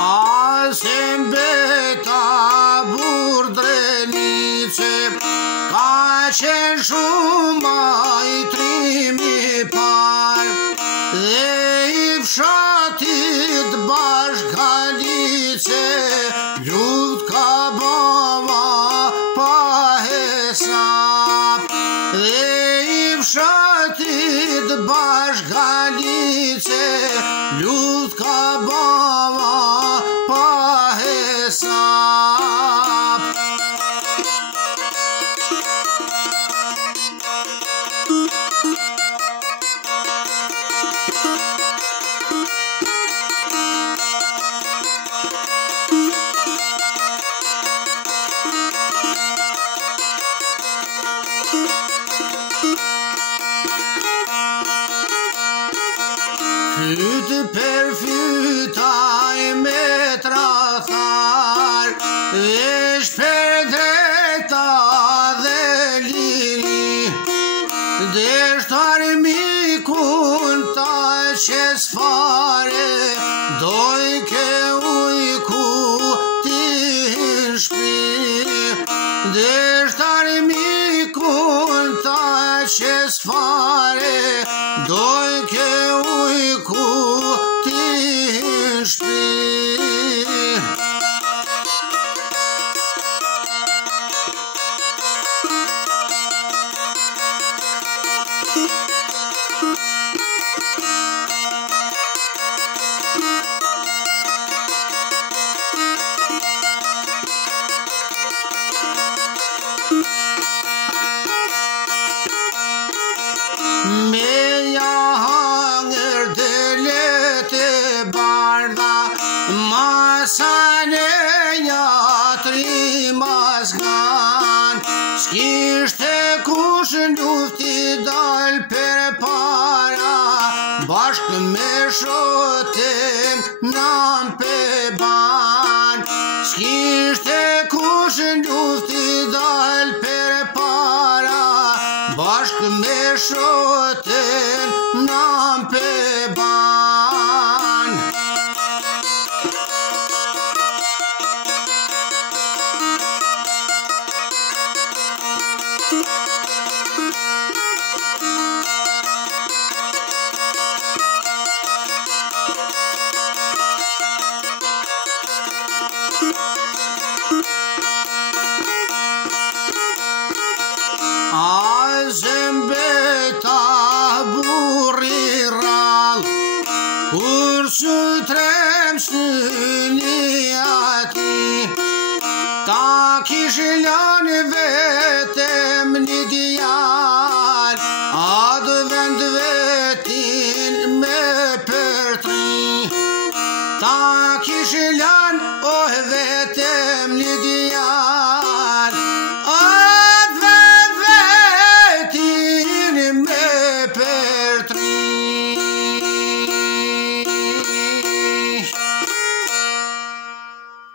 Azi-mi beta burdrenice, ca ce-și mai trimi par, de ipșatit bașgalice, ljudka bava pahesap, de ipșatit bașgalice, ljudka bava pahesap. Cât perfytaj me trathar, ești pe drepta dhe liri, deștoar micun ta ce sfare, doi che ui cu tin shpi, deștoar micun ta ce sfare, doi che ui cu tin shpi. Meja hanger delete bardha, masane jatri mazgan, s'kishte kush lufti dal per para, bashk me shoten nam pe ban, s'kishte kush lufti dal per para, bashk me shoten nam pe ban. Azi-mi beta buriral, kursu trem shtëniati, ta kish lani vetem një